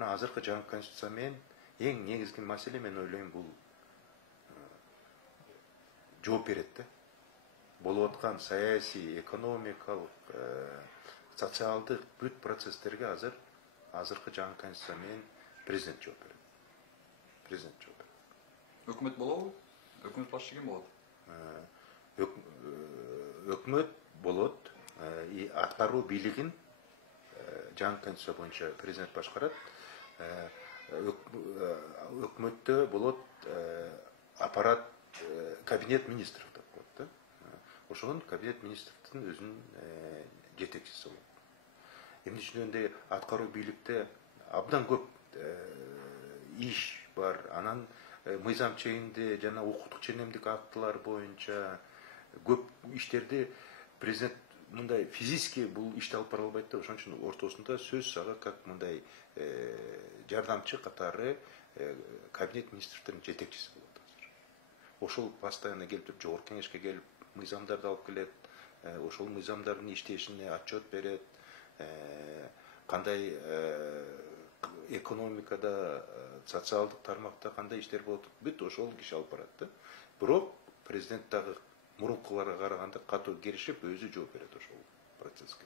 мына азыркы жаңы конституция менен эң негизги маселе мен ойлойм бул жооп берет да. Болуп аткан саясий, экономикалык, социалдык бүт процесстерге азыркы жаңы конституция менен президент жооп берет. Президент жооп берет. Өкмөт болобу? Өкмөт башчы ким болот? Өкмөт болот, аткаруу бийлигин жаңы конституция боюнча президент башкарат. Өкмөттө болот аппарат, кабинет министров деп коет да. Ошонун кабинет министрликтин өзүнүн жетекчиси болот. Эмне үчүн аткаруу бийликте абдан көп иш бар. Анан мыйзам чегинде жана укуктук ченемдик актылар боюнча көп иштерди президент мындай физически бул ишти алып бара албайт да. Ошон үчүн ортосунда сөз ага как мындай жардамчы катары кабинет министрликтеринин жетекчиси болот азыр. Ошол постоянно келип туруп жогорку кеңешке келип мыйзамдарды алып келет. Ошол мыйзамдардын иштешине отчет берет. Кандай экономикада, социалдык тармакта кандай иштер болот, бүт ошол киши алып барат да. Бирок президент дагы мурункуларга караганда катуу киришип өзү жооп берет ошол процесске.